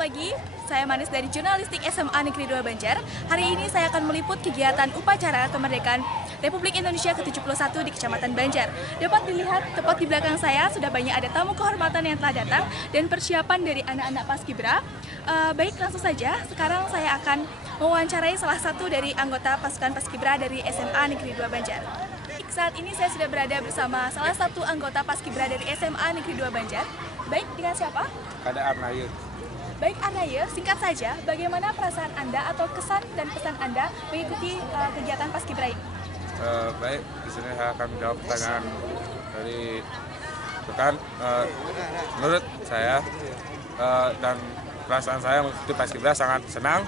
pagi, saya Manis dari Jurnalistik SMA Negeri 2 Banjar. Hari ini saya akan meliput kegiatan upacara kemerdekaan Republik Indonesia ke-71 di Kecamatan Banjar. Dapat dilihat tepat di belakang saya sudah banyak ada tamu kehormatan yang telah datang dan persiapan dari anak-anak Paskibra. Baik, langsung saja. Sekarang saya akan mewawancarai salah satu dari anggota pasukan Paskibra dari SMA Negeri 2 Banjar. Saat ini saya sudah berada bersama salah satu anggota Paskibra dari SMA Negeri 2 Banjar. Baik, dengan siapa? Ada Arnayu. Baik Arnayu, singkat saja, bagaimana perasaan Anda atau kesan dan pesan Anda mengikuti kegiatan Paskibra ini? Baik, di sini saya akan menjawab pertanyaan dari rekan. Menurut saya dan perasaan saya mengikuti Paskibra sangat senang,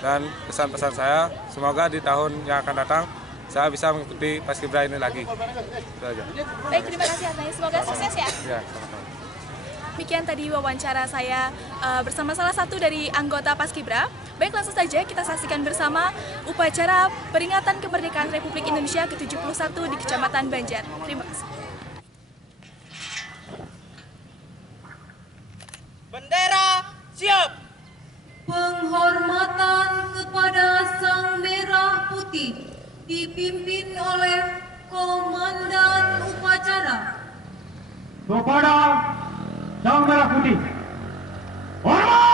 dan pesan-pesan saya semoga di tahun yang akan datang saya bisa mengikuti Paskibra ini lagi. Itu aja. Baik, terima kasih Arnayu, semoga sukses ya. Ya, sama-sama. Demikian tadi wawancara saya bersama salah satu dari anggota Paskibra. Baik, langsung saja kita saksikan bersama upacara peringatan kemerdekaan Republik Indonesia ke-71 di Kecamatan Banjar. Terima kasih. Bendera siap. Penghormatan kepada Sang Merah Putih dipimpin oleh Komandan Upacara. Kepada Sang Merah Putih, hormat!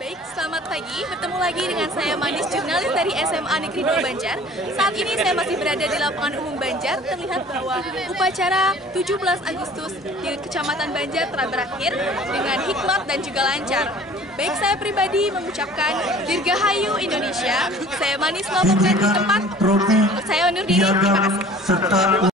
Baik, selamat pagi. Bertemu lagi dengan saya Manis, jurnalis dari SMA Negeri 2 Banjar. Saat ini saya masih berada di lapangan umum Banjar. Terlihat bahwa upacara 17 Agustus di Kecamatan Banjar telah berakhir dengan hikmat dan juga lancar. Baik, saya pribadi mengucapkan Dirgahayu Indonesia. Saya Manis melaporkan di tempat. Saya undur diri. Terima kasih.